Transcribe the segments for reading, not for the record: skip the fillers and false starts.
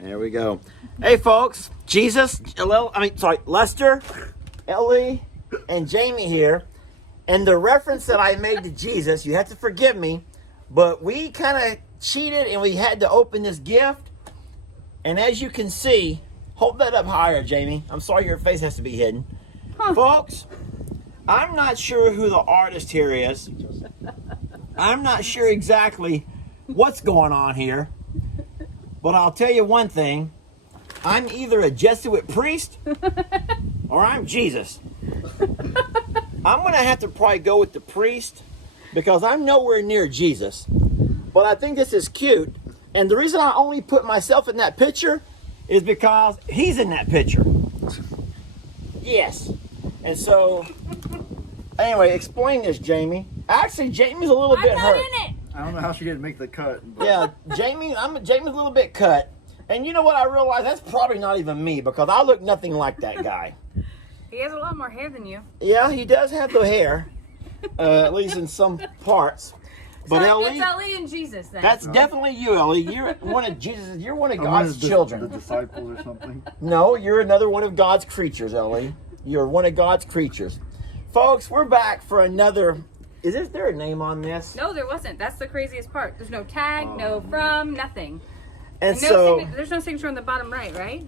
There we go. Hey, folks. Lester, Ellie, and Jamie here. And the reference that I made to Jesus, you have to forgive me, but we kind of cheated and we had to open this gift. And as you can see, hold that up higher, Jamie. I'm sorry your face has to be hidden. Folks, I'm not sure who the artist here is. I'm not sure exactly what's going on here. But I'll tell you one thing. I'm either a Jesuit priest or I'm Jesus. I'm going to have to probably go with the priest because I'm nowhere near Jesus. But I think this is cute. And the reason I only put myself in that picture is because he's in that picture. Yes. And so, anyway, explain this, Jamie. Actually, Jamie's a little bit hurt. I'm not in it. I don't know how she didn't make the cut. But... Yeah, Jamie's a little bit cut. And you know what I realized? That's probably not even me because I look nothing like that guy. He has a lot more hair than you. Yeah, he does have the hair, at least in some parts. But so Ellie, it's Ellie and Jesus then. that's definitely you, Ellie. You're one of Jesus. You're one of I'm God's one of children. The disciples or something. No, you're another one of God's creatures, Ellie. You're one of God's creatures. Folks, we're back for another... Is there a name on this? No, there wasn't. That's the craziest part. There's no tag, no from, nothing. And no so... there's no signature on the bottom right?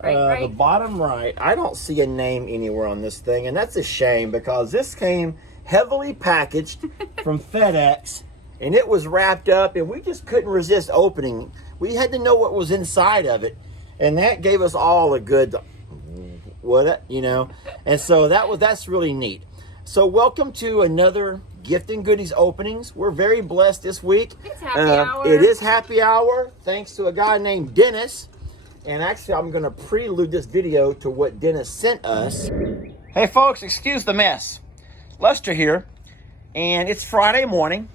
The bottom right, I don't see a name anywhere on this thing, and that's a shame because this came heavily packaged from FedEx, and it was wrapped up, and we just couldn't resist opening. We had to know what was inside of it, and that gave us all a good... and so that's really neat. So welcome to another gift and goodies openings. We're very blessed this week. It's happy hour. It is happy hour thanks to a guy named Dennis. And actually I'm going to prelude this video to what Dennis sent us. Hey folks, excuse the mess. Lester here, and it's Friday morning,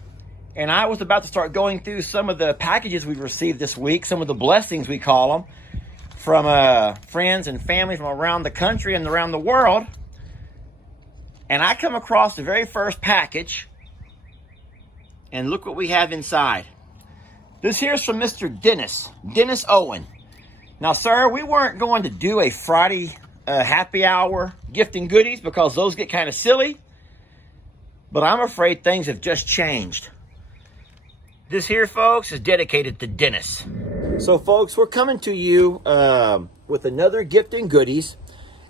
and I was about to start going through some of the packages we've received this week, some of the blessings we call them, from friends and family from around the country and around the world. And I come across the very first package, and look what we have inside. This here's from Mr. Dennis Owen. Now, sir, we weren't going to do a Friday happy hour gift and goodies because those get kind of silly, but I'm afraid things have just changed. This here, folks, is dedicated to Dennis. So, folks, we're coming to you with another gift and goodies.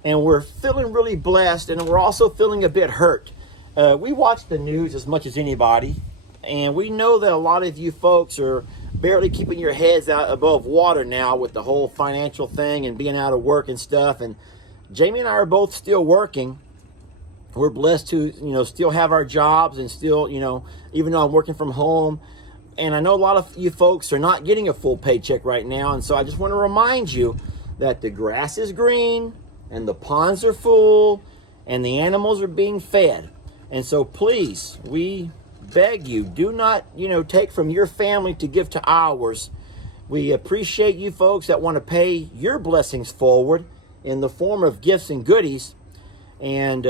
And we're feeling really blessed, and we're also feeling a bit hurt. We watch the news as much as anybody, and we know that a lot of you folks are barely keeping your heads out above water now with the whole financial thing and being out of work and stuff. And Jamie and I are both still working. We're blessed to, still have our jobs and still, even though I'm working from home. And I know a lot of you folks are not getting a full paycheck right now. And so I just want to remind you that the grass is green, and the ponds are full, and the animals are being fed. And so please, we beg you, do not, take from your family to give to ours. We appreciate you folks that want to pay your blessings forward in the form of gifts and goodies. And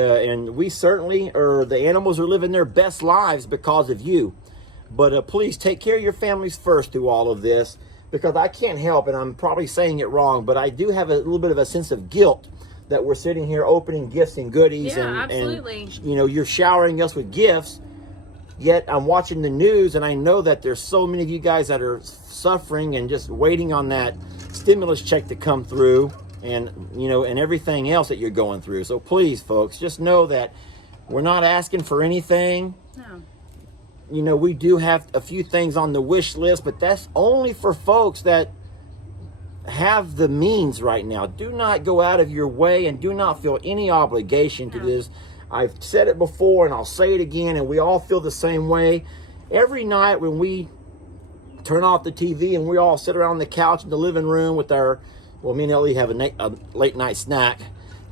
we certainly, the animals are living their best lives because of you. But please take care of your families first through all of this, because I can't help, and I'm probably saying it wrong, but I do have a little bit of a sense of guilt that we're sitting here opening gifts and goodies. Yeah, absolutely. And you're showering us with gifts, yet I'm watching the news and I know that there's so many of you guys that are suffering and just waiting on that stimulus check to come through, and and everything else that you're going through. So please, folks, just know that we're not asking for anything. No. We do have a few things on the wish list, but that's only for folks that have the means right now. Do not go out of your way and do not feel any obligation to this. I've said it before and I'll say it again, and we all feel the same way. Every night when we turn off the TV and we all sit around the couch in the living room with me and Ellie have a late night snack.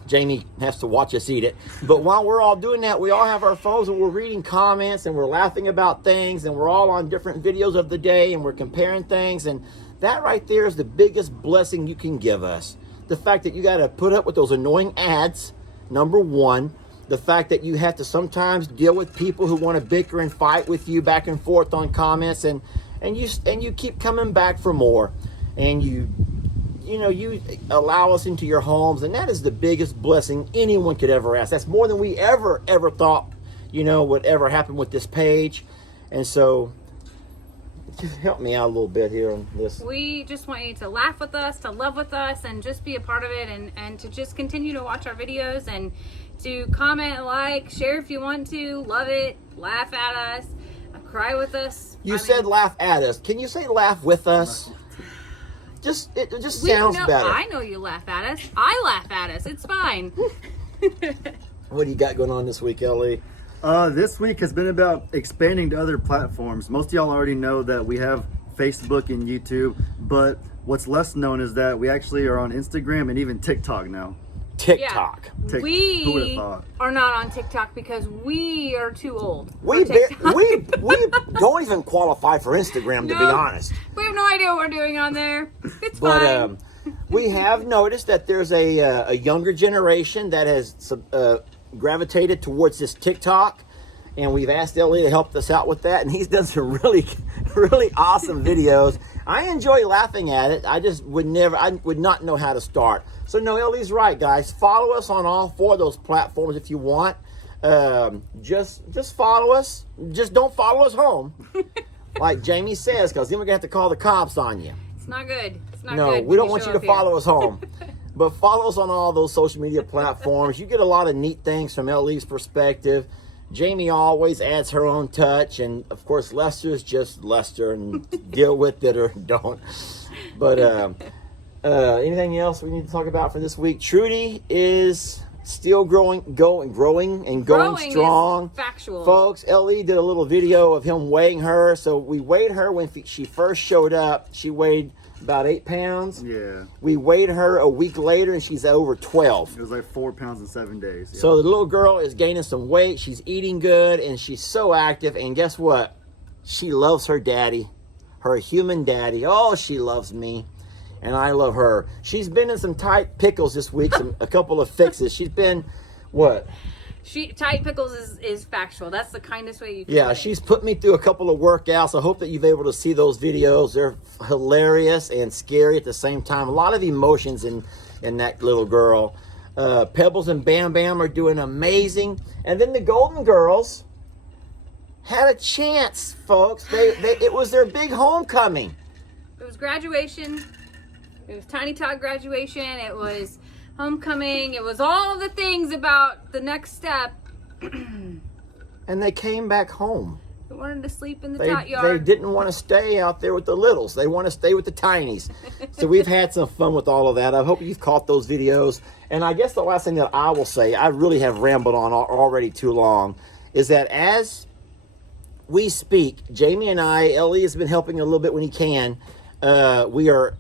Jamie has to watch us eat it. But while we're all doing that, we all have our phones and we're reading comments and we're laughing about things, and we're all on different videos of the day and we're comparing things, and that right there is the biggest blessing you can give us. The fact that you got to put up with those annoying ads, number one. The fact that you have to sometimes deal with people who want to bicker and fight with you back and forth on comments, and you keep coming back for more, and you you allow us into your homes, and that is the biggest blessing anyone could ever ask. That's more than we ever thought, would ever happen with this page. And so just help me out a little bit here on this. We just want you to laugh with us, to love with us, and just be a part of it, and to just continue to watch our videos and to comment, like, share if you want to, love it, laugh at us, cry with us. You said laugh at us. Can you say laugh with us? It just sounds better. I know you laugh at us. I laugh at us. It's fine. What do you got going on this week, Ellie? This week has been about expanding to other platforms. Most of y'all already know that we have Facebook and YouTube, but what's less known is that we actually are on Instagram and even TikTok now. TikTok. Yeah. Who would've We thought? are not on TikTok because we are too old. We for TikTok. we don't even qualify for Instagram, to be honest. We have no idea what we're doing on there. It's But fine. we have noticed that there's a younger generation that has gravitated towards this TikTok, and we've asked Ellie to help us out with that, and he's done some really awesome videos. I enjoy laughing at it. I would not know how to start. So no, Ellie's right, guys. Follow us on all 4 of those platforms if you want. Just follow us. Just don't follow us home, like Jamie says, because then we're gonna have to call the cops on you. It's not good. It's not No, good. we don't when want you show to up here. follow us home. But follow us on all those social media platforms. You get a lot of neat things from Ellie's perspective. Jamie always adds her own touch. And, of course, Lester's just Lester, and deal with it or don't. But anything else we need to talk about for this week? Trudy is still growing strong. Is factual. Folks, Ellie did a little video of him weighing her. So we weighed her when she first showed up. She weighed about 8 pounds. Yeah. We weighed her a week later, and she's over 12. It was like 4 pounds in 7 days. Yeah. So the little girl is gaining some weight. She's eating good, and she's so active. And guess what? She loves her daddy, her human daddy. Oh, she loves me, and I love her. She's been in some tight pickles this week, a couple of fixes. She's been, what? Tight pickles is factual. That's the kindest way you can Yeah, put it. she's put me through a couple of workouts. I hope that you've been able to see those videos. They're hilarious and scary at the same time. A lot of emotions in that little girl. Pebbles and Bam Bam are doing amazing. And then the Golden Girls had a chance, folks. It was their big homecoming. It was graduation. It was Tiny Tot graduation. It was homecoming. It was all the things about the next step. And they came back home. They wanted to sleep in the They tot yard. didn't want to stay out there with the littles. They want to stay with the tinies. So we've had some fun with all of that. I hope you've caught those videos. And I guess the last thing that I will say, I really have rambled on already too long, is that as we speak, Jamie and I, Ellie has been helping a little bit when he can. We are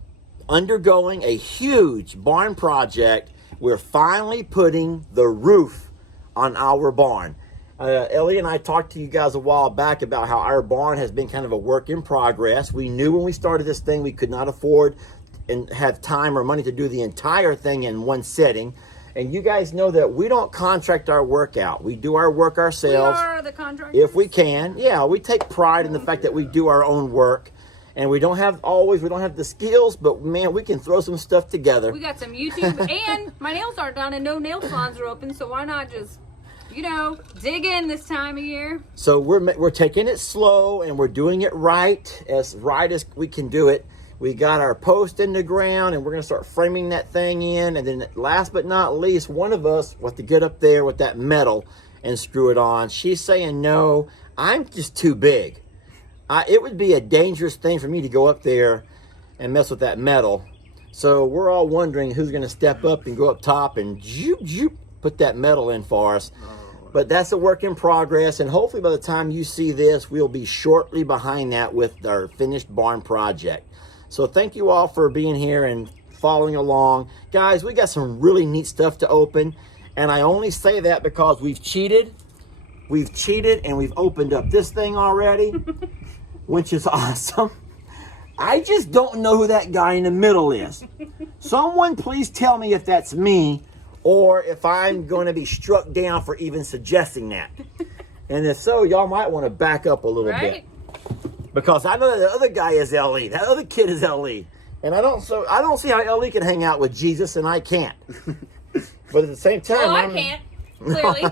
undergoing a huge barn project. We're finally putting the roof on our barn. Ellie and I talked to you guys a while back about how our barn has been kind of a work in progress. We knew when we started this thing we could not afford and have time or money to do the entire thing in one sitting. And you guys know that we don't contract our work out. We do our work ourselves. We are the contractors. If we can. Yeah, we take pride in the fact that we do our own work. And we don't have the skills, but man, we can throw some stuff together. We got some YouTube, and my nails aren't done, and no nail salons are open, so why not just, dig in this time of year? So we're taking it slow, and we're doing it right as we can do it. We got our post in the ground, and we're going to start framing that thing in. And then last but not least, one of us will have to get up there with that metal and screw it on. She's saying, no, I'm just too big. It would be a dangerous thing for me to go up there and mess with that metal. So we're all wondering who's going to step up and go up top and put that metal in for us. But that's a work in progress, and hopefully by the time you see this, we'll be shortly behind that with our finished barn project. So thank you all for being here and following along. Guys, we got some really neat stuff to open, and I only say that because we've cheated, and we've opened up this thing already, which is awesome. I just don't know who that guy in the middle is. Someone please tell me if that's me, or if I'm going to be struck down for even suggesting that. And if so, y'all might want to back up a little bit. Because I know that the other guy is LE. That other kid is LE. And I don't see how Ellie can hang out with Jesus and I can't. But at the same time, Well, I can't, clearly.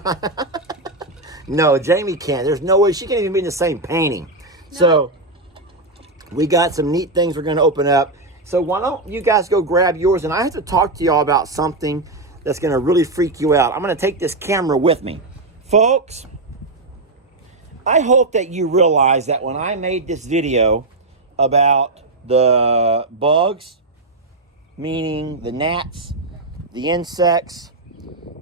No, Jamie can't. There's no way she can't even be in the same painting. No. So we got some neat things we're going to open up. So why don't you guys go grab yours? And I have to talk to y'all about something that's going to really freak you out. I'm going to take this camera with me. Folks, I hope that you realize that when I made this video about the bugs, meaning the gnats, the insects,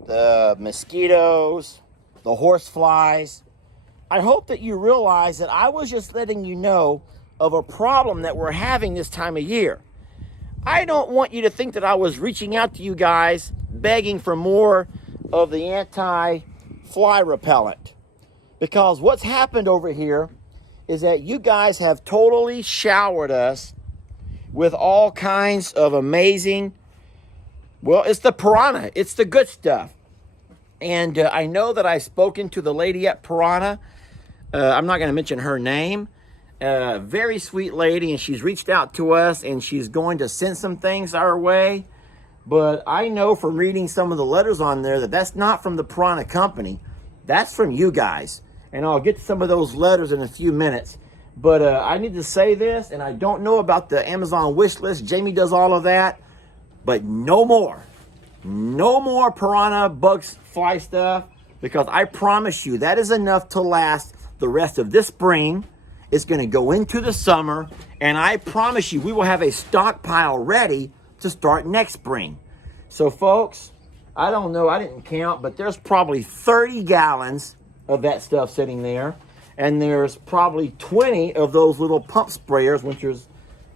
the mosquitoes, the horse flies, I hope that you realize that I was just letting you know of a problem that we're having this time of year. I don't want you to think that I was reaching out to you guys begging for more of the anti-fly repellent. Because what's happened over here is that you guys have totally showered us with all kinds of amazing, well, it's the Piranha. It's the good stuff. And I know that I've spoken to the lady at Piranha. I'm not going to mention her name. Very sweet lady, and she's reached out to us, and she's going to send some things our way. But I know from reading some of the letters on there that that's not from the Piranha Company. That's from you guys. And I'll get to some of those letters in a few minutes. But I need to say this, and I don't know about the Amazon wish list. Jamie does all of that. But no more. No more Piranha bugs fly stuff. Because I promise you, that is enough to last the rest of this spring. It's going to go into the summer. And I promise you, we will have a stockpile ready to start next spring. So folks, I don't know, I didn't count, but there's probably 30 gallons of that stuff sitting there. And there's probably 20 of those little pump sprayers, which is,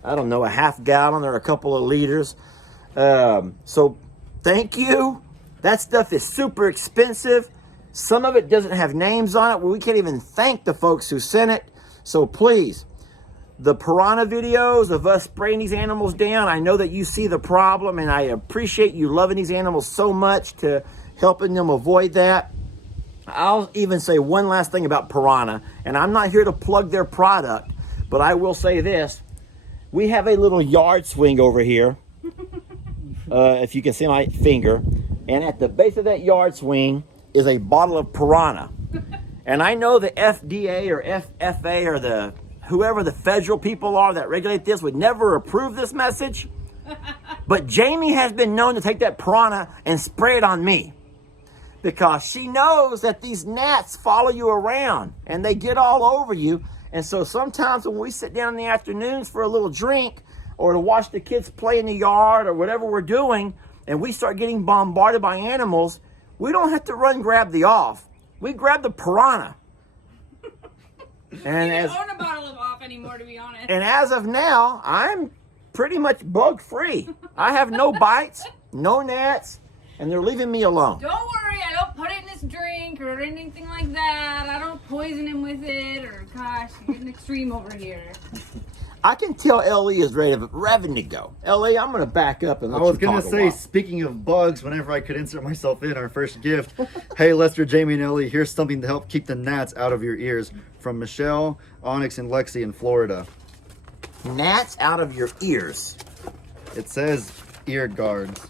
I don't know, a half gallon or a couple of liters. So thank you. That stuff is super expensive. Some of it doesn't have names on it. We can't even thank the folks who sent it. So please, the Piranha videos of us spraying these animals down, I know that you see the problem, and I appreciate you loving these animals so much to helping them avoid that. I'll even say one last thing about Piranha, and I'm not here to plug their product, but I will say this. We have a little yard swing over here, if you can see my finger, and at the base of that yard swing is a bottle of Piranha. And I know the FDA or FFA or whoever the federal people are that regulate this would never approve this message. But Jamie has been known to take that Piranha and spray it on me. Because she knows that these gnats follow you around and they get all over you. And so sometimes when we sit down in the afternoons for a little drink or to watch the kids play in the yard or whatever we're doing, and we start getting bombarded by animals, we don't have to run grab the off. We grab the Piranha. And you don't own a bottle of off anymore, to be honest. And as of now, I'm pretty much bug free. I have no bites, no gnats, and they're leaving me alone. Don't worry, I don't put it in this drink or anything like that. I don't poison him with it, or gosh, you're getting extreme over here. I can tell Ellie is ready to go. Ellie, I'm going to back up and let you talk I was going to say, speaking of bugs, whenever I could insert myself in, our first gift. Hey, Lester, Jamie, and Ellie, here's something to help keep the gnats out of your ears. From Michelle, Onyx, and Lexi in Florida. Gnats out of your ears. It says ear guards.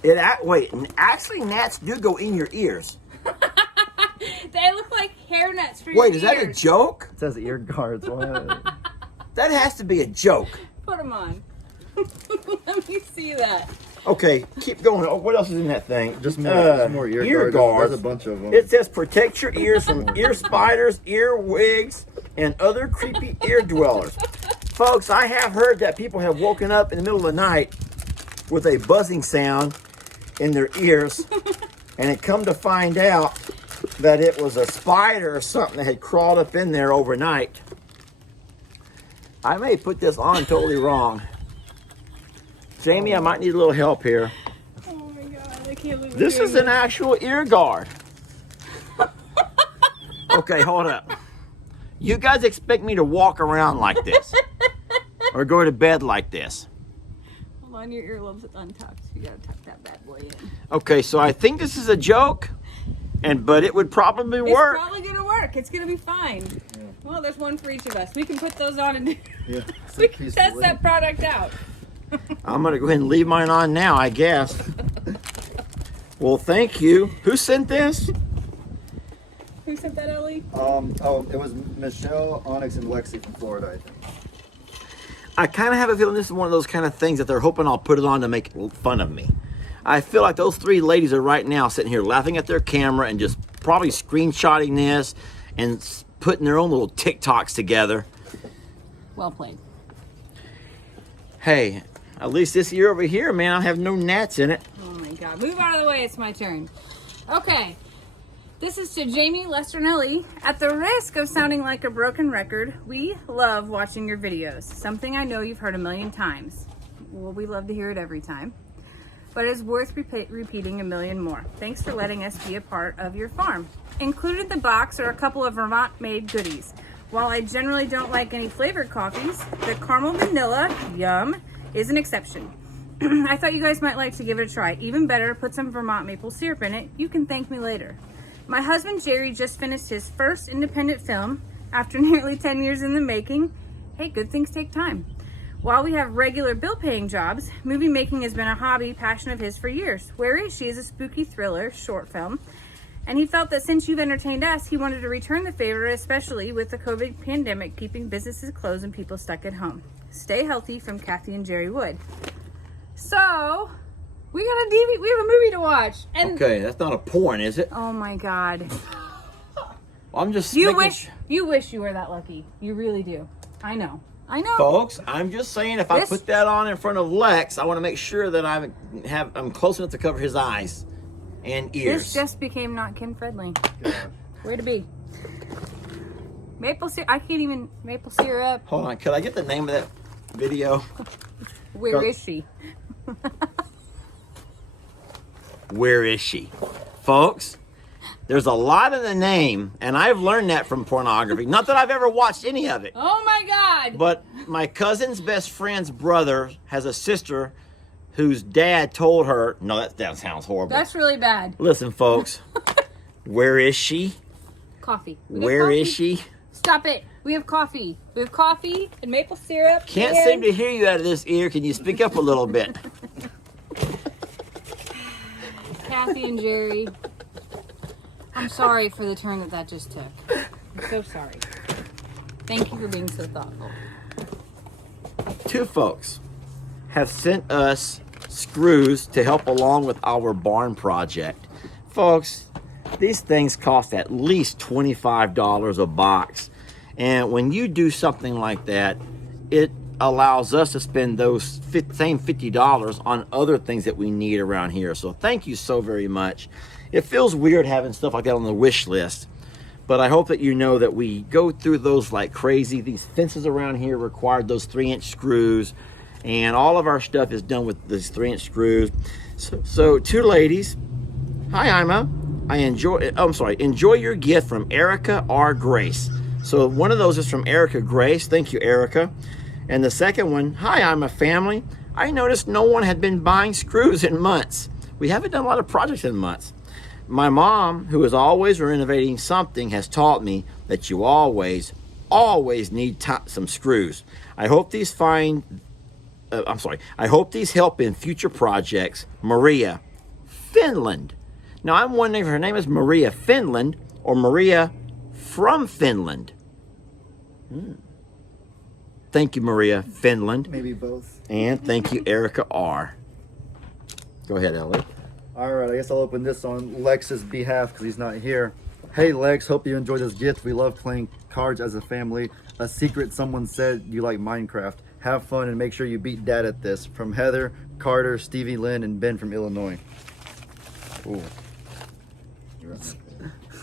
Wait, actually gnats do go in your ears. They look like hair nuts for your ears. Wait, is that a joke? It says ear guards. What? That has to be a joke. Put them on. Let me see that. Okay, keep going. Oh, what else is in that thing? Just more ear guards. There's a bunch of them. It says protect your ears from ear spiders, ear wigs, and other creepy ear dwellers. Folks, I have heard that people have woken up in the middle of the night with a buzzing sound in their ears, and it come to find out that it was a spider or something that had crawled up in there overnight. I may put this on totally wrong. Jamie, I might need a little help here. Oh my God, I can't believe This is an actual ear guard. Okay, hold up. You guys expect me to walk around like this? Or go to bed like this? Hold on, your earlobes are untucked. You gotta tuck that bad boy in. Okay, so I think this is a joke, but it would probably work. It's probably gonna work. It's gonna be fine. Yeah. Well, there's one for each of us. We can put those on and we can test that product out. I'm gonna go ahead and leave mine on now, I guess. Well, thank you. Who sent this? Who sent that, Ellie? It was Michelle, Onyx, and Lexi from Florida, I think. I kind of have a feeling this is one of those kind of things that they're hoping I'll put it on to make fun of me. I feel like those three ladies are right now sitting here laughing at their camera and just probably screenshotting this and putting their own little TikToks together. Well played. Hey, at least this year over here, man, I have no gnats in it. Oh my God. Move out of the way. It's my turn. Okay. This is to Jamie, Lester, and Ellie. At the risk of sounding like a broken record, we love watching your videos. Something I know you've heard a million times. Well, we love to hear it every time. But it's worth repeating a million more. Thanks for letting us be a part of your farm. Included in the box are a couple of Vermont-made goodies. While I generally don't like any flavored coffees, the caramel vanilla, yum, is an exception. I thought you guys might like to give it a try. Even better, put some Vermont maple syrup in it. You can thank me later. My husband Jerry just finished his first independent film after nearly 10 years in the making. Hey, good things take time. While we have regular bill-paying jobs, movie making has been a hobby, passion of his for years. Where Is She is a spooky thriller short film, and he felt that since you've entertained us, he wanted to return the favor, especially with the COVID pandemic keeping businesses closed and people stuck at home. Stay healthy, from Kathy and Jerry Wood. So, we got a DVD, we have a movie to watch. And Okay, that's not a porn, is it? oh my God. I'm just You wish you were that lucky. You really do. I know. Folks, I'm just saying, if I put that on in front of Lex, I want to make sure that I'm close enough to cover his eyes and ears. This just became not kid friendly. God. Where to be? Maple syrup. I can't even maple syrup. Hold on, could I get the name of that video? Where is she? Where is she? Folks, there's a lot in the name, and I've learned that from pornography. Not that I've ever watched any of it. Oh my God! But my cousin's best friend's brother has a sister whose dad told her, no, that sounds horrible. That's really bad. Listen, folks, where is she? Coffee. Where is she? Stop it. We have coffee. We have coffee and maple syrup. Can't and... seem to hear you out of this ear. Can you speak up a little bit? Kathy and Jerry. I'm sorry for the turn that just took. I'm so sorry. Thank you for being so thoughtful. Two folks have sent us screws to help along with our barn project. Folks, these things cost at least $25 a box. And when you do something like that, it allows us to spend those same $50 on other things that we need around here. So thank you so very much. It feels weird having stuff like that on the wish list, but I hope that you know that we go through those like crazy. These fences around here required those 3-inch screws, and all of our stuff is done with these 3-inch screws. So two ladies. Hi, Ima. Enjoy your gift from Erica R. Grace. So one of those is from Erica Grace. Thank you, Erica. And the second one, hi, Ima family. I noticed no one had been buying screws in months. We haven't done a lot of projects in months. My mom, who is always renovating something, has taught me that you always need some screws. I hope these help in future projects. Maria, Finland. Now I'm wondering if her name is Maria Finland or Maria from Finland. Thank you, Maria Finland. Maybe both. And thank you, Erica R. Go ahead, Ellie. All right, I guess I'll open this on Lex's behalf because he's not here. Hey, Lex, hope you enjoy this gift. We love playing cards as a family. A secret, someone said you like Minecraft. Have fun and make sure you beat Dad at this. From Heather, Carter, Stevie Lynn, and Ben from Illinois. Ooh.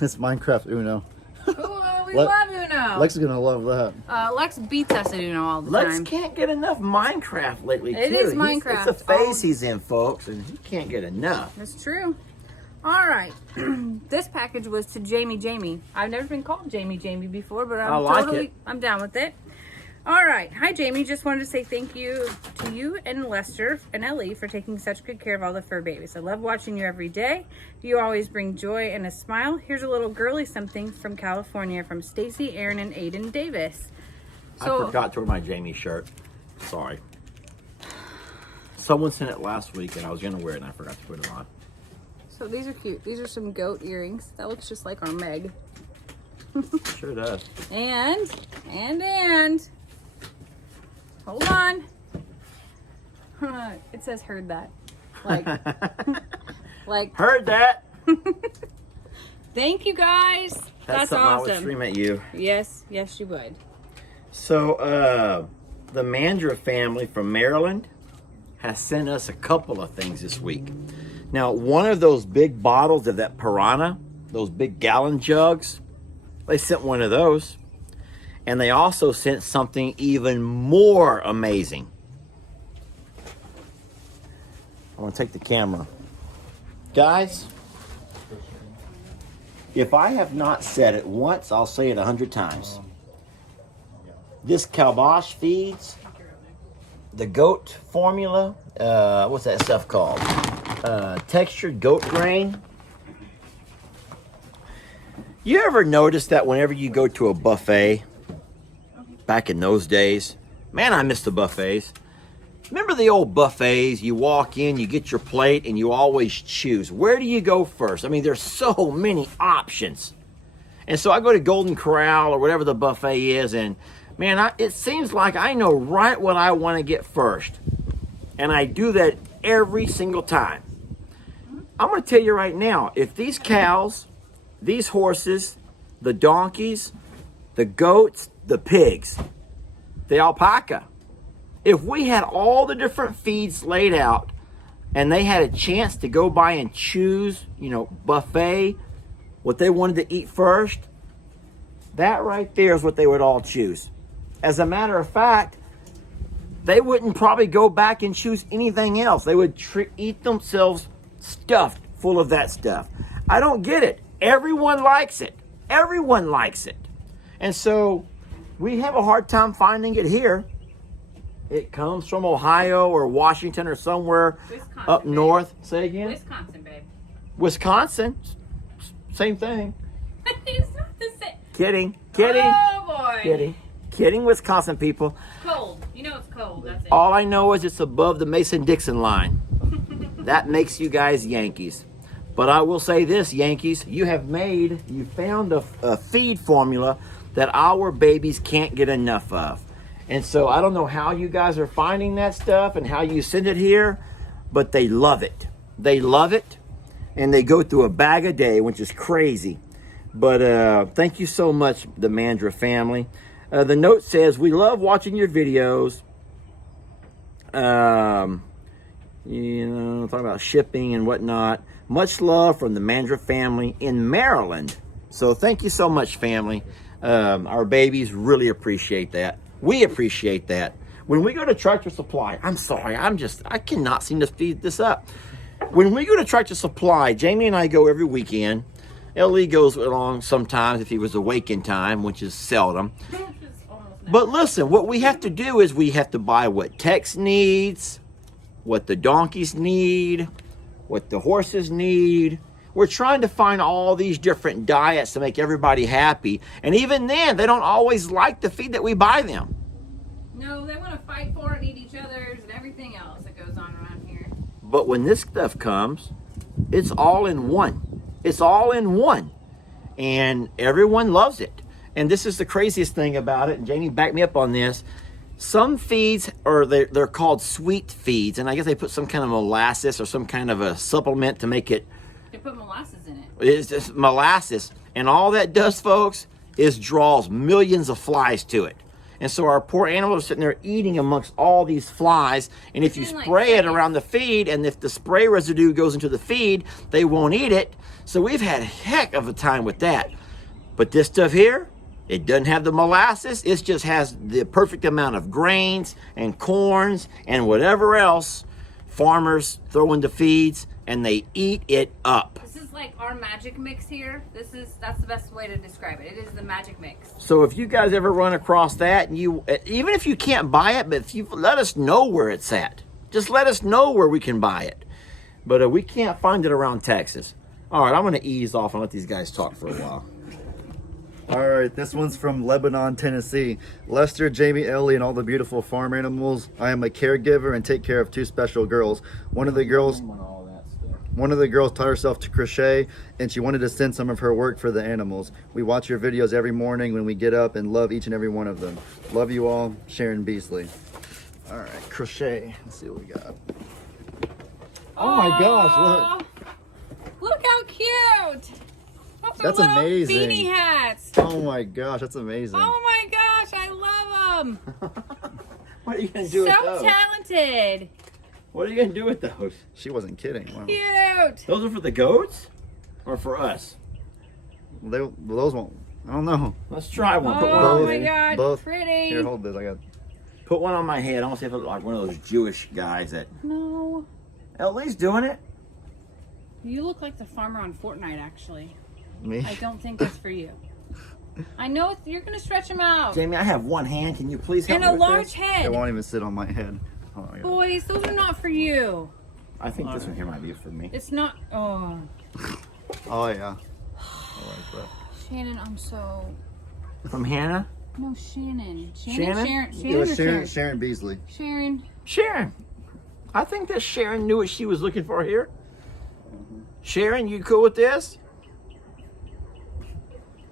It's Minecraft Uno. We love Uno. Lex is going to love that. Lex beats us at Uno all the Lex time. can't get enough Minecraft lately, It too. is Minecraft. It's a phase he's in, folks, and he can't get enough. That's true. All right. This package was to Jamie. I've never been called Jamie before, but I'm down with it. All right. Hi, Jamie. Just wanted to say thank you to you and Lester and Ellie for taking such good care of all the fur babies. I love watching you every day. You always bring joy and a smile. Here's a little girly something from California from Stacy, Aaron, and Aiden Davis. I forgot to wear my Jamie shirt. Sorry. Someone sent it last week and I was gonna wear it and I forgot to put it on. So these are cute. These are some goat earrings. That looks just like our Meg. Sure does. And hold on. It says heard that. Like like heard that. Thank you guys. That's something I would awesome. stream at you. Yes, yes you would. So the Mandra family from Maryland has sent us a couple of things this week. Now, one of those big bottles of that Piranha, those big gallon jugs, they sent one of those. And they also sent something even more amazing. I'm gonna take the camera. Guys, if I have not said it once, I'll say it 100 times. This Kalbosh feeds the goat formula. What's that stuff called? Textured goat grain. You ever notice that whenever you go to a buffet, back in those days, man, I miss the buffets. Remember the old buffets? You walk in, you get your plate, and you always choose. Where do you go first? I mean, there's so many options. And so I go to Golden Corral or whatever the buffet is, and man, it seems like I know right what I want to get first. And I do that every single time. I'm going to tell you right now, if these cows, these horses, the donkeys, the goats, the pigs, the alpaca, if we had all the different feeds laid out and they had a chance to go by and choose, buffet, what they wanted to eat first, that right there is what they would all choose. As a matter of fact, they wouldn't probably go back and choose anything else. They would eat themselves stuffed full of that stuff. I don't get it. Everyone likes it. Everyone likes it. And so we have a hard time finding it here. It comes from Ohio or Washington or somewhere up north. Say again? Wisconsin, babe. Wisconsin. Same thing. It's not the same. Kidding. Oh, boy. Kidding, Wisconsin people. Cold. You know it's cold. That's it. All I know is it's above the Mason-Dixon line. That makes you guys Yankees. But I will say this, Yankees, you found a feed formula that our babies can't get enough of. And so I don't know how you guys are finding that stuff and how you send it here, but they love it. They love it, and they go through a bag a day, which is crazy. But thank you so much, the Mandra family. The note says, we love watching your videos. Talking about shipping and whatnot. Much love from the Mandra family in Maryland. So thank you so much, family. Our babies really appreciate that. We appreciate that. When we go to Tractor Supply, I'm sorry, I cannot seem to speed this up. When we go to Tractor Supply, Jamie and I go every weekend. Ellie goes along sometimes if he was awake in time, which is seldom. But listen, what we have to do is we have to buy what Tex needs, what the donkeys need, what the horses need. We're trying to find all these different diets to make everybody happy. And even then, they don't always like the feed that we buy them. No, they want to fight for it and eat each other's and everything else that goes on around here. But when this stuff comes, it's all in one. It's all in one. And everyone loves it. And this is the craziest thing about it. And Jamie backed me up on this. Some feeds they're called sweet feeds. And I guess they put some kind of molasses or some kind of a supplement to make it. They put molasses in it. It's just molasses. And all that does, folks, is draws millions of flies to it. And so our poor animals are sitting there eating amongst all these flies. And if you spray it around the feed, and if the spray residue goes into the feed, they won't eat it. So we've had a heck of a time with that. But this stuff here, it doesn't have the molasses. It just has the perfect amount of grains and corns and whatever else farmers throw into feeds, and they eat it up. This is like our magic mix here. That's the best way to describe it. It is the magic mix. So if you guys ever run across that, and even if you can't buy it, but if you let us know where it's at, just let us know where we can buy it. But we can't find it around Texas. All right, I'm going to ease off and let these guys talk for a while. All right, this one's from Lebanon, Tennessee. Lester, Jamie, Ellie, and all the beautiful farm animals. I am a caregiver and take care of 2 special girls. One of the girls taught herself to crochet, and she wanted to send some of her work for the animals. We watch your videos every morning when we get up and love each and every one of them. Love you all, Sharon Beasley. All right, crochet. Let's see what we got. Oh my gosh, look. Look how cute. That's little amazing. Beanie hats. Oh my gosh, that's amazing. Oh my gosh, I love them. What are you going to do with those? So talented. What are you going to do with those? She wasn't kidding. Wow. Cute. Those are for the goats or for us? Those won't. I don't know. Let's try one. Put one Oh on my me. god, Both. pretty. Here, hold this. I got. Put one on my head. I want to see if it looks like one of those Jewish guys that No. at least doing it. You look like the farmer on Fortnite, actually. Me? I don't think that's for you. I know you're going to stretch them out. Jamie, I have one hand. Can you please help And me a with large this? head. It won't even sit on my head. Oh my god. Boys, those are not for you. I think this one here might be for me. It's not. Oh. Oh yeah. I like that. Shannon, I'm so. From Hannah? No, Shannon. Shannon? It was or Sharon Beasley. Sharon. Sharon. I think that Sharon knew what she was looking for here. Sharon, you cool with this?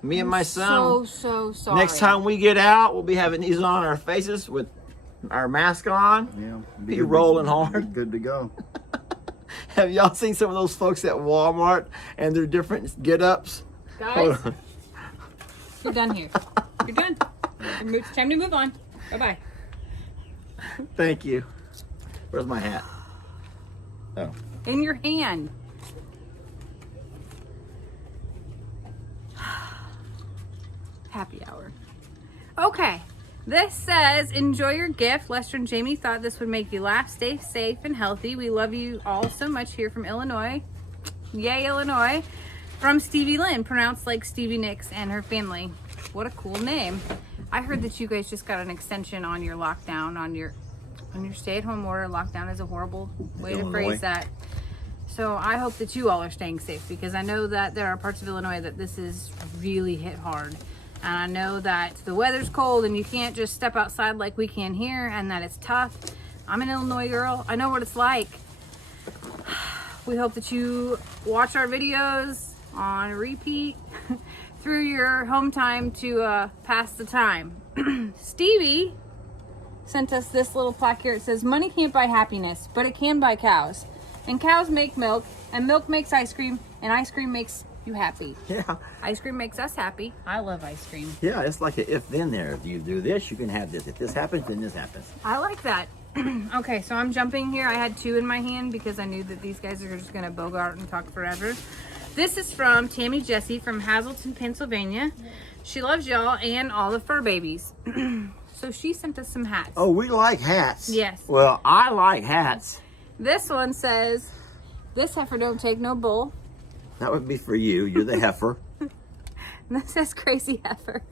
Me and my son. So sorry. Next time we get out, we'll be having these on our faces with our mask on. Yeah. Be rolling hard. Good to go. Have y'all seen some of those folks at Walmart and their different get-ups? Guys, you're done here. You're done. It's time to move on. Bye-bye. Thank you. Where's my hat? Oh. In your hand. Happy hour. Okay. This says, enjoy your gift. Lester and Jamie thought this would make you laugh, stay safe and healthy. We love you all so much here from Illinois. Yay, Illinois. From Stevie Lynn, pronounced like Stevie Nicks and her family. What a cool name. I heard that you guys just got an extension on your lockdown, on your stay-at-home order. Lockdown is a horrible way to phrase that. So I hope that you all are staying safe, because I know that there are parts of Illinois that this is really hit hard. And I know that the weather's cold and you can't just step outside like we can here, and that it's tough. I'm an Illinois girl. I know what it's like. We hope that you watch our videos on repeat through your home time to pass the time. Stevie sent us this little plaque here. It says, money can't buy happiness, but it can buy cows. And cows make milk, and milk makes ice cream, and ice cream makes you happy. Yeah. Ice cream makes us happy. I love ice cream. Yeah, it's like a if-then there. If you do this, you can have this. If this happens, then this happens. I like that. Okay, so I'm jumping here. I had 2 in my hand because I knew that these guys are just going to bogart and talk forever. This is from Tammy Jessie from Hazleton, Pennsylvania. She loves y'all and all the fur babies. So she sent us some hats. Oh, we like hats. Yes. Well, I like hats. This one says, this heifer don't take no bull. That would be for you. You're the heifer. And this says crazy heifer.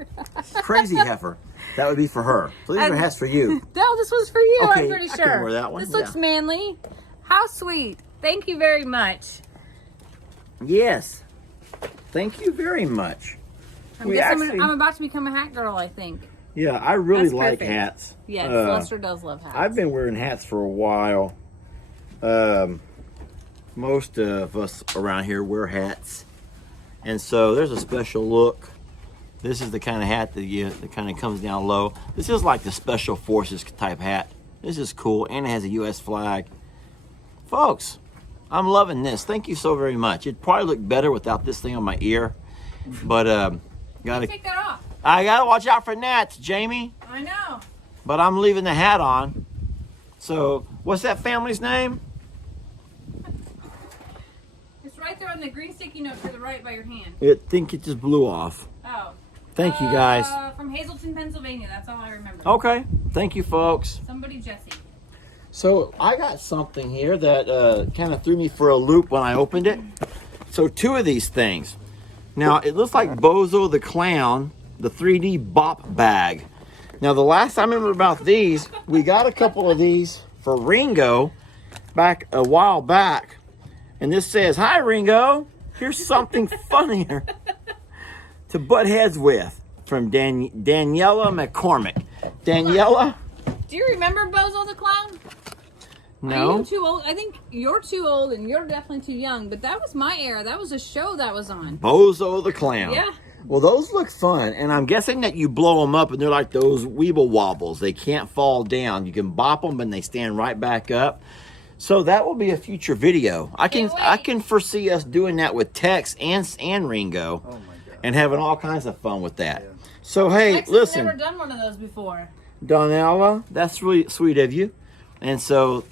Crazy heifer. That would be for her. So these are hats for you. No, this was for you, Okay, I'm pretty I sure. can wear that one, This looks yeah. manly. How sweet. Thank you very much. Yes. Thank you very much. I'm about to become a hat girl, I think. Yeah, I really That's like perfect. hats. Yes, Lester does love hats. I've been wearing hats for a while. Most of us around here wear hats. And so there's a special look. This is the kind of hat that kind of comes down low. This is like the Special Forces type hat. This is cool, and it has a U.S. flag. Folks, I'm loving this. Thank you so very much. It'd probably look better without this thing on my ear. But Take that off. I gotta watch out for gnats, Jamie. I know. But I'm leaving the hat on. So, what's that family's name? It's right there on the green sticky note to the right by your hand. I think it just blew off. Oh. Thank you, guys. From Hazleton, Pennsylvania. That's all I remember. Okay. Thank you, folks. Somebody Jesse. So, I got something here that kind of threw me for a loop when I opened it. So, 2 of these things. Now, it looks like Bozo the Clown, the 3D bop bag. Now, the last I remember about these, we got a couple of these for Ringo back a while back. And this says, hi, Ringo. Here's something funnier to butt heads with. from Daniela McCormick. Daniela? Do you remember Bozo the Clown? No. Are you too old? I think you're too old and you're definitely too young, but that was my era. That was a show that was on. Bozo the Clown. Yeah. Well, those look fun, and I'm guessing that you blow them up and they're like those Weeble Wobbles. They can't fall down. You can bop them and they stand right back up. So that will be a future video. I can foresee us doing that with Tex and Ringo. Oh my God. And having all kinds of fun with that. Yeah. So hey, Tex listen. has never done one of those before. Donella, that's really sweet of you. And so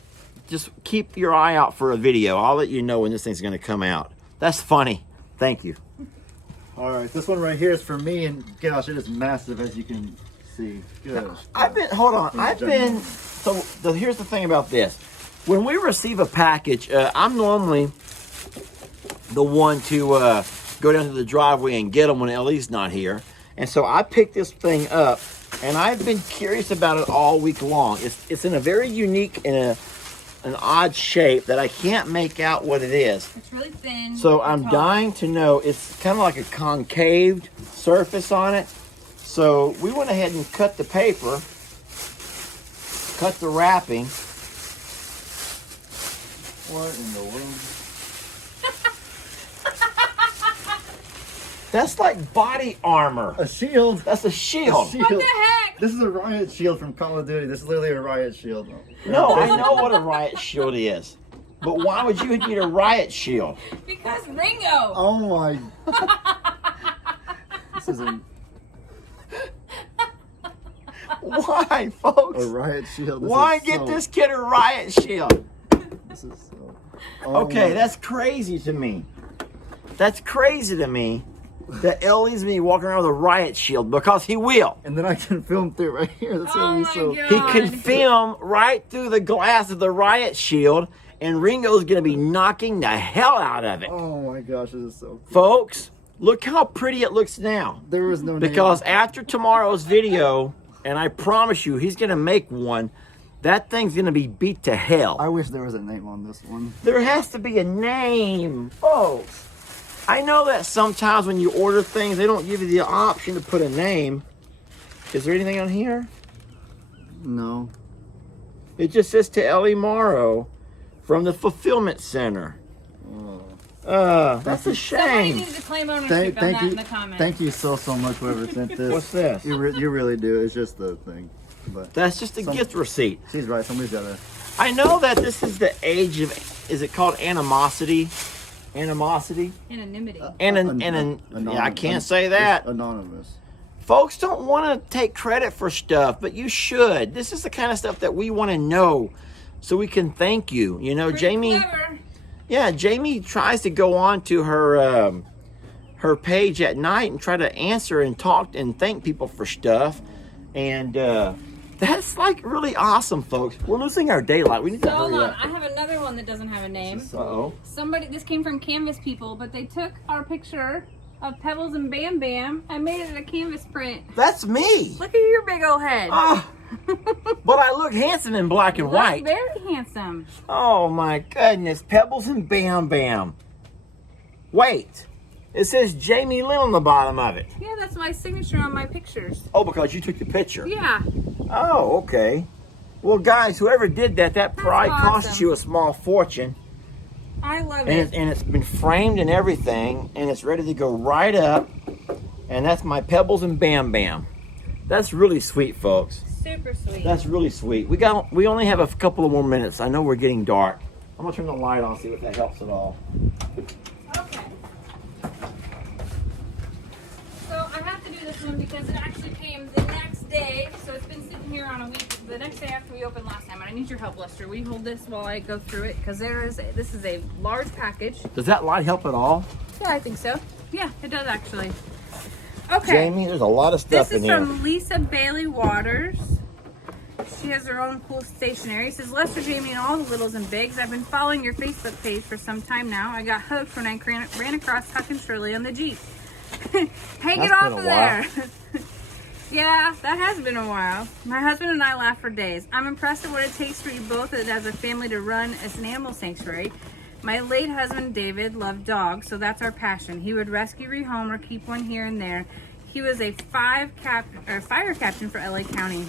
just keep your eye out for a video. I'll let you know when this thing's going to come out. That's funny. Thank you. All right, this one right here is for me, and gosh, it is massive, as you can see. Gosh. Here's the thing about this. When we receive a package, I'm normally the one to go down to the driveway and get them when Ellie's not here. And so I picked this thing up, and I've been curious about it all week long. It's in a very unique and an odd shape that I can't make out what it is. It's really thin. So I'm dying to know. It's kind of like a concaved surface on it. So we went ahead and cut the paper, cut the wrapping. What in the world? That's like body armor. A shield. That's a shield. What the heck? This is a riot shield from Call of Duty. This is literally a riot shield. No, I know what a riot shield is. But why would you need a riot shield? Because Ringo. Oh my. This is Why, folks? a riot shield. Why get this kid a riot shield? This is so. Okay, that's crazy to me. That's crazy to me that Ellie's me walking around with a riot shield, because he will. And then I can film through right here. That's Oh gonna be my so. God. He can film right through the glass of the riot shield, and Ringo's going to be knocking the hell out of it. Oh my gosh, this is so cool. Folks, look how pretty it looks now. There is no Because name. after tomorrow's video, and I promise you, he's going to make one, that thing's going to be beat to hell. I wish there was a name on this one. There has to be a name, folks. I know that sometimes when you order things, they don't give you the option to put a name. Is there anything on here? No. It just says to Ellie Morrow from the Fulfillment Center. That's a Somebody shame. needs to claim ownership on that in the comments. Thank you so much, whoever sent this. What's this? You really do. It's just the thing. But That's just a gift receipt. she's right. Somebody's got to. I know that this is the age of, is it called animosity? Animosity? Anonymity. Yeah, I can't say that. Anonymous. Folks don't want to take credit for stuff, but you should. This is the kind of stuff that we want to know so we can thank you. You know, Pretty Jamie. clever. Yeah, Jamie tries to go on to her her page at night and try to answer and talk and thank people for stuff. And that's like really awesome, folks. We're losing our daylight. We need to So hold hurry on, up. I have another one that doesn't have a name. Uh-oh. This came from Canvas People, but they took our picture of Pebbles and Bam Bam and made it a canvas print. That's me. Look at your big old head. Ah, but I look handsome in black and Look white. very handsome. Oh my goodness. Pebbles and Bam Bam. Wait. It says Jamie Lynn on the bottom of it. Yeah, that's my signature on my pictures. Oh, because you took the picture. Yeah. Oh, okay. Well, guys, whoever did that probably cost awesome. you a small fortune. I love And, it. and it's been framed and everything, and it's ready to go right up. And that's my Pebbles and Bam Bam. That's really sweet, folks. Super sweet. That's really sweet. We only have a couple of more minutes. I know we're getting dark. I'm gonna turn the light on, see if that helps at all. Okay. So I have to do this one because it actually came the next day. So it's been sitting here on a week. The next day after we opened last time. And I need your help, Lester. Will you hold this while I go through it? Because this is a large package. Does that light help at all? Yeah, I think so. Yeah, it does actually. Okay. Jamie, there's a lot of stuff This in is here. from Lisa Bailey Waters. She has her own cool stationery. It says, Lester, Jamie, and all the littles and bigs. I've been following your Facebook page for some time now. I got hooked when I ran across Huck and Shirley on the Jeep. Hey, get That's off been of a there. Yeah, that has been a while. My husband and I laugh for days. I'm impressed at what it takes for you both as a family to run as an animal sanctuary. My late husband, David, loved dogs, so that's our passion. He would rescue, rehome, or keep one here and there. He was a fire captain for LA County.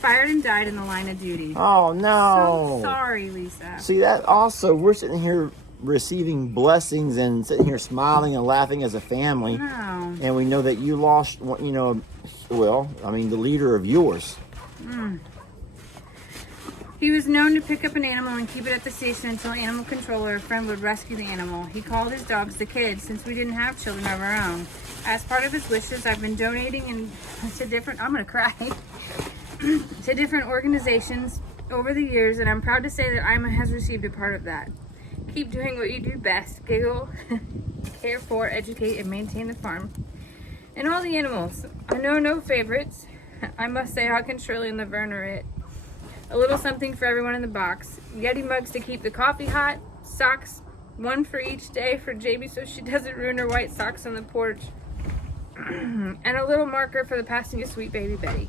Fired and died in the line of duty. Oh no. So sorry, Lisa. See, that also, we're sitting here receiving blessings and sitting here smiling and laughing as a family. No. And we know that you lost, you know, well, I mean, the leader of yours. He was known to pick up an animal and keep it at the station until an animal controller or friend would rescue the animal. He called his dogs the kids since we didn't have children of our own. As part of his wishes, I've been donating to different, I'm gonna cry, to different organizations over the years, and I'm proud to say that Ima has received a part of that. Keep doing what you do best. Giggle, care for, educate, and maintain the farm. And all the animals. I know no favorites. I must say Huck and Shirley and Laverne are it. A little something for everyone in the box. Yeti mugs to keep the coffee hot. Socks, one for each day for Jamie so she doesn't ruin her white socks on the porch. And a little marker for the passing of sweet baby Betty.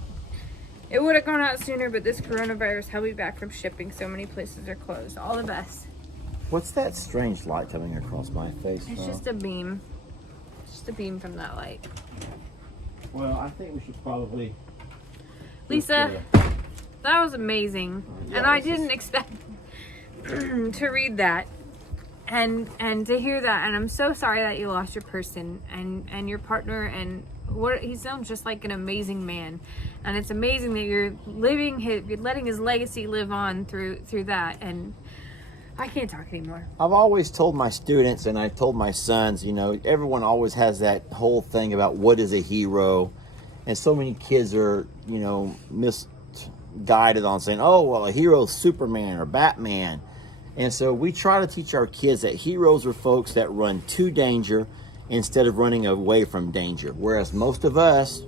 It would have gone out sooner, but this coronavirus held me back from shipping. So many places are closed. All the best. What's that strange light coming across my face? It's just a beam. Just a beam from that light. Well, I think we should probably... Lisa, that was amazing. Yeah, and I this is- didn't expect to read that and to hear that. And I'm so sorry that you lost your person and your partner, and what he sounds just like an amazing man. And it's amazing that you're letting his legacy live on through that. And I can't talk anymore. I've always told my students, and I told my sons, you know, everyone always has that whole thing about what is a hero. And so many kids are, you know, misguided on saying, oh, well, a hero is Superman or Batman. And so we try to teach our kids that heroes are folks that run to danger instead of running away from danger. Whereas most of us,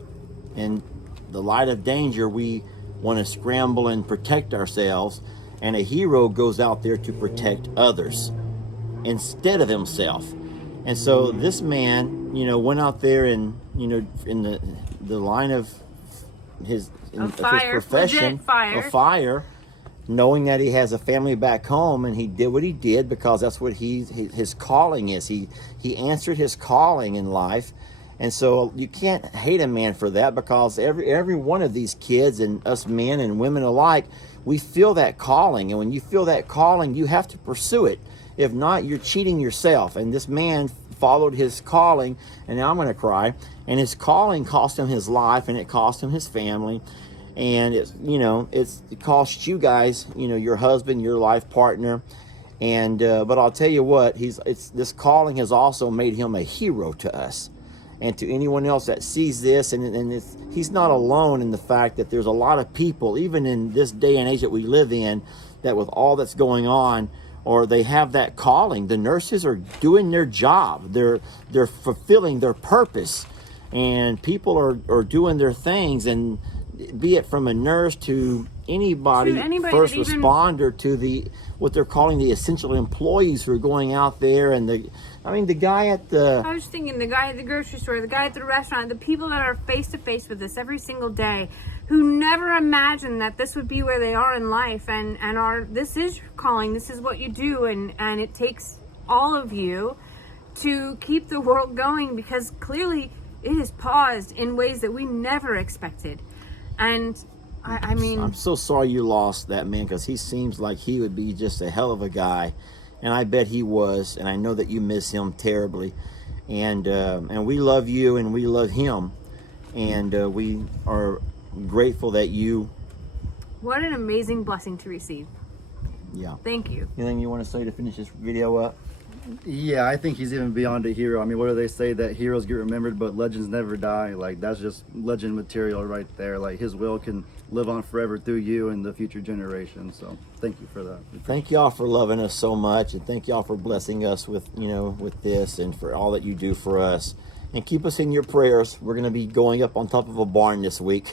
in the light of danger, we want to scramble and protect ourselves. And a hero goes out there to protect others instead of himself. And so this man, you know, went out there and, you know, in the line of his profession, legit of fire, knowing that he has a family back home, and he did what he did because that's what his calling is. He answered his calling in life. And so you can't hate a man for that, because every one of these kids, and us men and women alike, we feel that calling. And when you feel that calling, you have to pursue it. If not, you're cheating yourself. And this man followed his calling, and now I'm going to cry. And his calling cost him his life, and it cost him his family. And it cost you guys, you know, your husband, your life partner. And but I'll tell you what, this calling has also made him a hero to us. And to anyone else that sees this, he's not alone in the fact that there's a lot of people, even in this day and age that we live in, that with all that's going on, or they have that calling. The nurses are doing their job. They're fulfilling their purpose. And people are doing their things, and be it from a nurse to anybody first responder, to what they're calling the essential employees who are going out there, and the guy at the... I was thinking the guy at the grocery store, the guy at the restaurant, the people that are face to face with this every single day, who never imagined that this would be where they are in life, and this is your calling, this is what you do, and it takes all of you to keep the world going, because clearly it is paused in ways that we never expected. And I mean, I'm so sorry you lost that man, because he seems like he would be just a hell of a guy, and I bet he was. And I know that you miss him terribly, and we love you and we love him, and we are grateful that you. What an amazing blessing to receive. Yeah. Thank you. Anything you want to say to finish this video up? Yeah, I think he's even beyond a hero. I mean, what do they say, that heroes get remembered but legends never die? Like, that's just legend material right there. Like, his will can live on forever through you and the future generations. So thank you for that. Thank y'all for loving us so much, and thank y'all for blessing us with this, and for all that you do for us. And keep us in your prayers. We're going to be going up on top of a barn this week.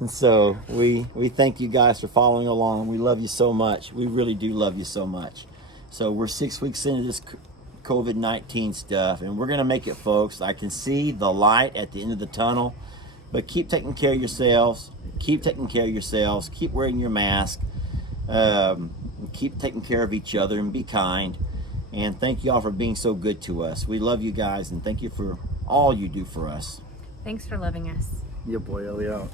And so we thank you guys for following along. We love you so much. We really do love you so much. So we're 6 weeks into this COVID-19 stuff, and we're going to make it, folks. I can see the light at the end of the tunnel, but keep taking care of yourselves. Keep taking care of yourselves. Keep wearing your mask. Keep taking care of each other, and be kind. And thank you all for being so good to us. We love you guys, and thank you for all you do for us. Thanks for loving us. Your boy Ellie out.